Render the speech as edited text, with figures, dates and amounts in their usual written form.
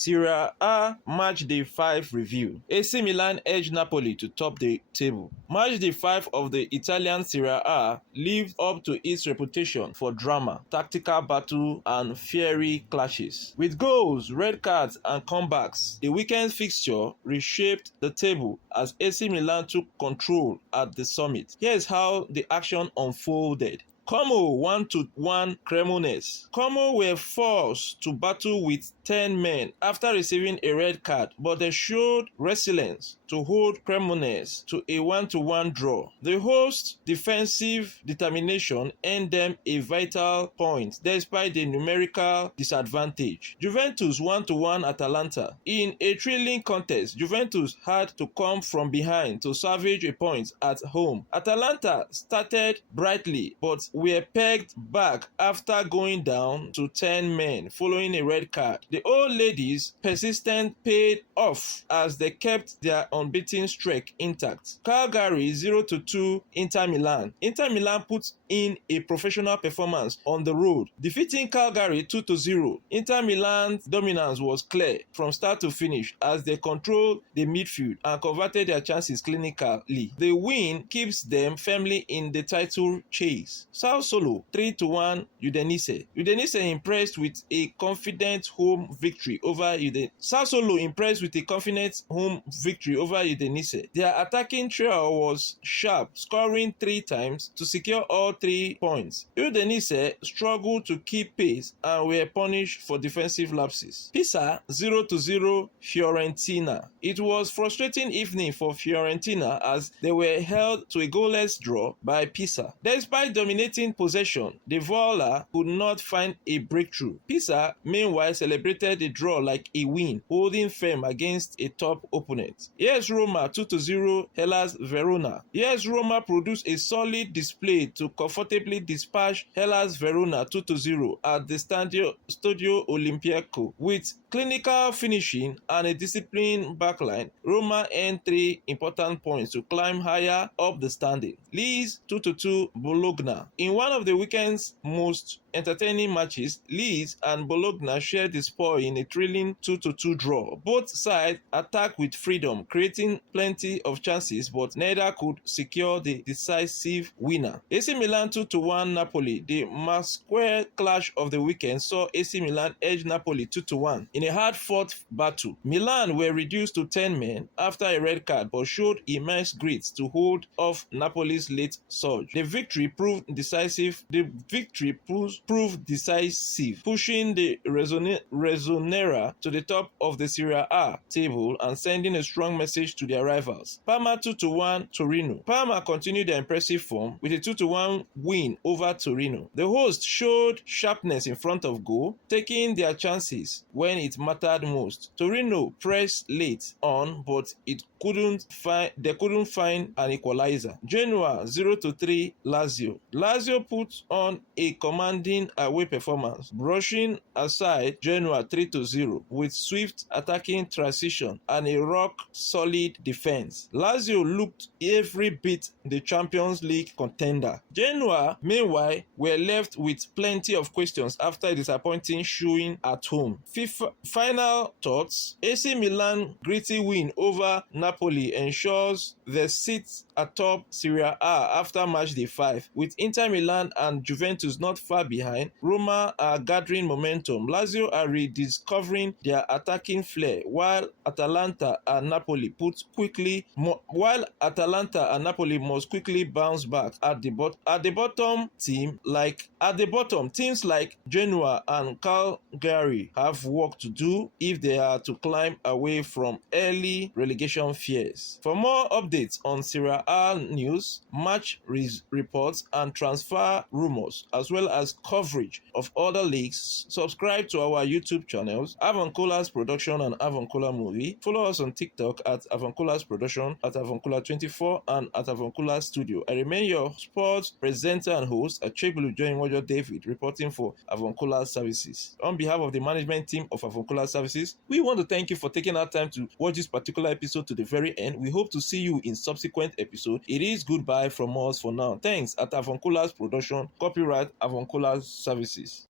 Serie A Match Day 5 review. AC Milan edged Napoli to top the table. Match Day 5 of the Italian Serie A lived up to its reputation for drama, tactical battle, and fiery clashes. With goals, red cards, and comebacks, the weekend's fixture reshaped the table as AC Milan took control at the summit. Here's how the action unfolded. Como 1-1 Cremonese. Como were forced to battle with 10 men after receiving a red card, but they showed resilience to hold Cremonese to a 1-1 draw. The host's defensive determination earned them a vital point despite the numerical disadvantage. Juventus 1-1 Atalanta. In a thrilling contest, Juventus had to come from behind to salvage a point at home. Atalanta started brightly but were pegged back after going down to 10 men following a red card. The old ladies' persistence paid off as they kept their unbeaten streak intact. Cagliari 0-2 Inter Milan. Inter Milan put in a professional performance on the road, defeating Cagliari 2-0. Inter Milan's dominance was clear from start to finish as they controlled the midfield and converted their chances clinically. The win keeps them firmly in the title chase. Sassuolo 3-1 Udinese. Udinese impressed with a confident home victory over Udinese. Sassuolo impressed with a confident home victory over Udinese. Their attacking trio was sharp, scoring 3 times to secure all 3 points. Udinese struggled to keep pace and were punished for defensive lapses. Pisa 0-0 Fiorentina. It was a frustrating evening for Fiorentina as they were held to a goalless draw by Pisa. Despite dominating possession, the Viola could not find a breakthrough. Pisa, meanwhile, celebrated the draw like a win, holding firm against a top opponent. AS Roma 2-0 Hellas Verona. AS Roma produced a solid display to comfortably dispatch Hellas Verona 2-0 at the Stadio Olimpico. With clinical finishing and a disciplined backline, Roma earned 3 important points to climb higher up the standing. Leeds 2-2 Bologna. In one of the weekend's most entertaining matches, Leeds and Bologna shared the spoil in a thrilling 2-2 draw. Both sides attacked with freedom, creating plenty of chances, but neither could secure the decisive winner. AC Milan 2-1 Napoli. The masquerade clash of the weekend saw AC Milan edge Napoli 2-1 in a hard-fought battle. Milan were reduced to 10 men after a red card, but showed immense grit to hold off Napoli's late surge. The victory proved decisive, pushing the Rossonera to the top of the Serie A table and sending a strong message to their rivals. Parma 2-1 Torino. Parma continued their impressive form with a 2-1 win over Torino. The hosts showed sharpness in front of goal, taking their chances when it mattered most. Torino pressed late on, but they couldn't find an equalizer. Genoa 0-3 Lazio. Lazio put on a commanding away performance, brushing aside Genoa 3-0 with swift attacking transition and a rock-solid defense. Lazio looked every bit the Champions League contender. Genoa, meanwhile, were left with plenty of questions after a disappointing showing at home. Final thoughts: AC Milan gritty win over Napoli ensures their seat atop Serie A after match day 5. With Inter Milan and Juventus not far behind, Roma are gathering momentum. Lazio are rediscovering their attacking flair, while Atalanta and Napoli must quickly bounce back. At the bottom, teams like Genoa and Cagliari have work to do if they are to climb away from early relegation fears. For more updates on Serie A news, match reports, and transfer rumors, as well as coverage of other leagues, subscribe to our YouTube channels, Avuncular's Production and Avuncular Movie. Follow us on TikTok at Avuncular's Production, at Avuncular24, and at Avuncular Studio. I remain your sports presenter and host, Achebulu Joinwojo David, reporting for Avuncular Services. On behalf of the management team of Avuncular Services, we want to thank you for taking our time to watch this particular episode to the very end. We hope to see you in subsequent episodes. It is goodbye from us for now. Thanks. At Avuncular's Production, copyright Avuncular Services.